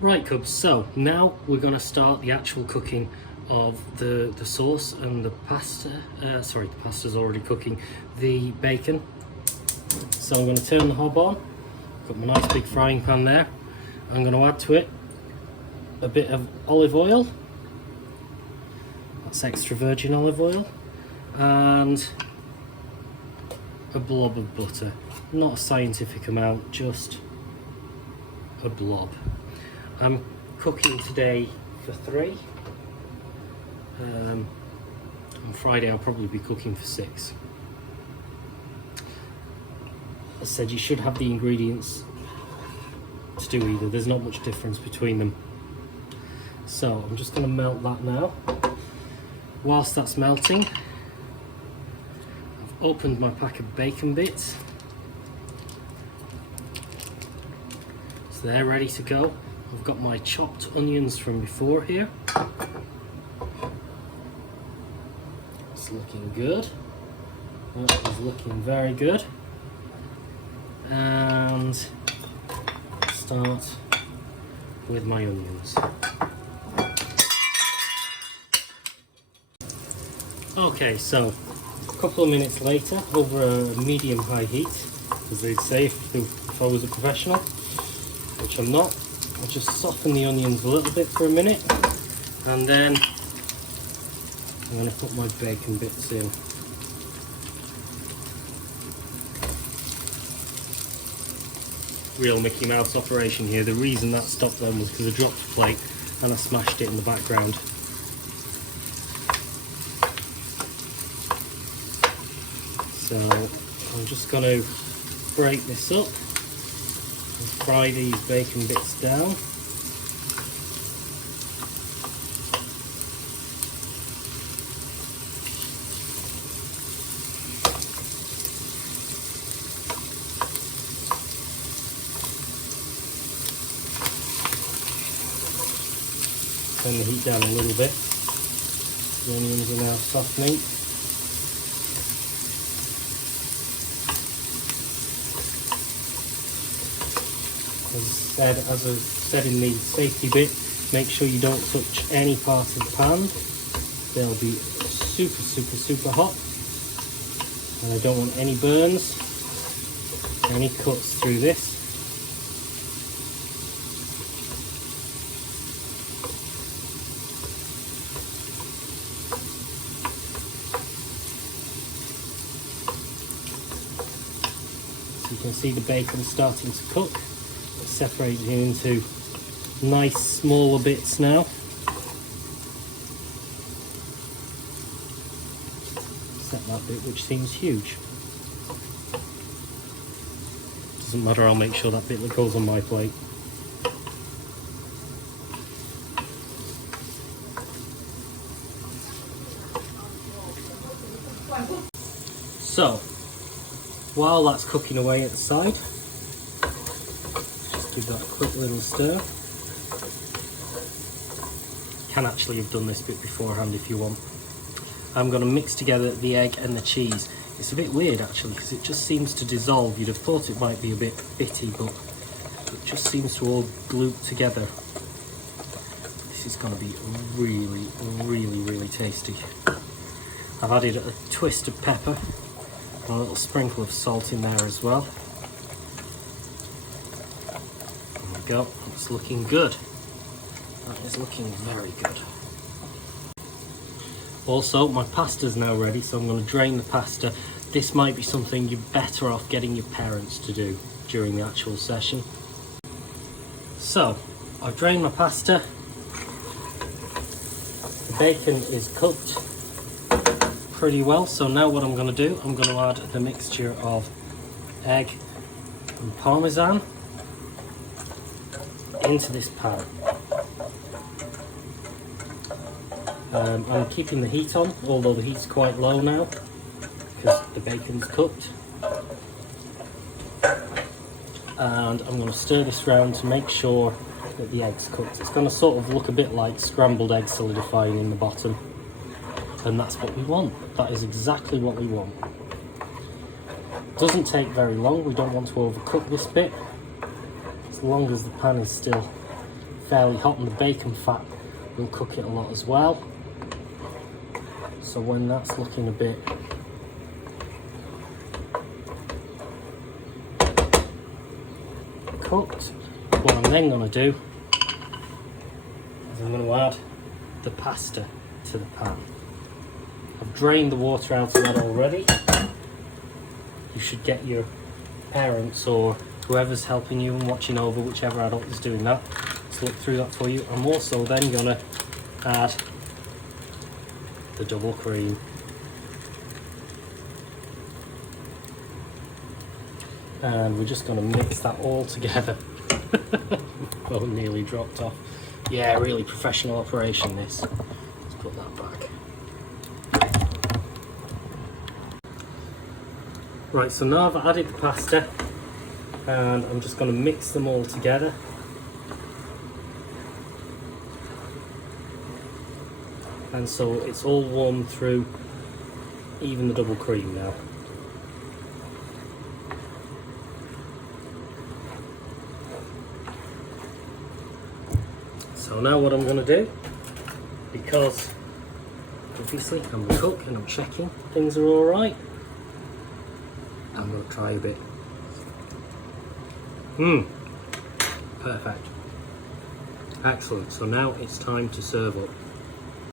Right, cubs, so now we're going to start the actual cooking of the sauce and the pasta. Sorry, the pasta's already cooking. The bacon. So I'm going to turn the hob on. Got my nice big frying pan there. I'm going to add to it a bit of olive oil. That's extra virgin olive oil. And a blob of butter. Not a scientific amount, just a blob. I'm cooking today for 3. On Friday I'll probably be cooking for 6. As I said, you should have the ingredients to do either. There's not much difference between them. So I'm just going to melt that now. Whilst that's melting, I've opened my pack of bacon bits. So they're ready to go. I've got my chopped onions from before here. It's looking good. That is looking very good. And start with my onions. Okay, so a couple of minutes later, over a medium-high heat, as they'd say if I was a professional, which I'm not. I'll just soften the onions a little bit for a minute, and then I'm going to put my bacon bits in. Real Mickey Mouse operation here. The reason that stopped then was because I dropped the plate and I smashed it in the background. So I'm just going to break this up and fry these bacon bits down. Turn the heat down a little bit. The onions are now softening. As I said in the safety bit, make sure you don't touch any part of the pan. They'll be super hot, and I don't want any burns, any cuts through this. So you can see the bacon starting to cook. It's separated into nice smaller bits now. Except that bit which seems huge. Doesn't matter, I'll make sure that bit that goes on my plate. So, while that's cooking away at the side, give that a quick little stir. You can actually have done this bit beforehand if you want. I'm going to mix together the egg and the cheese. It's a bit weird actually because it just seems to dissolve. You'd have thought it might be a bit bitty, but it just seems to all glue together. This is going to be really tasty. I've added a twist of pepper and a little sprinkle of salt in there as well. Go. It's looking good. That is looking very good. Also, my pasta's now ready, so I'm going to drain the pasta. This might be something you're better off getting your parents to do during the actual session. So, I've drained my pasta. The bacon is cooked pretty well, so now what I'm going to do, I'm going to add the mixture of egg and parmesan into this pan. I'm keeping the heat on, although the heat's quite low now because the bacon's cooked. And I'm going to stir this round to make sure that the egg's cooked. It's going to sort of look a bit like scrambled eggs solidifying in the bottom, and that's what we want. That is exactly what we want. Doesn't take very long. We don't want to overcook this bit. As long as the pan is still fairly hot, and the bacon fat will cook it a lot as well. So when that's looking a bit cooked, what I'm then going to do is I'm going to add the pasta to the pan. I've drained the water out of that already. You should get your parents or whoever's helping you and watching over, whichever adult is doing that, to look through that for you. I'm also then going to add the double cream. And we're just going to mix that all together. Phone nearly dropped off. Yeah, really professional operation this. Let's put that back. Right, so now I've added the pasta and I'm just going to mix them all together. And so it's all warmed through, even the double cream now. So now what I'm going to do, because obviously I'm a cook and I'm checking things are alright, I'm going to try a bit. Perfect. Excellent. So now it's time to serve up.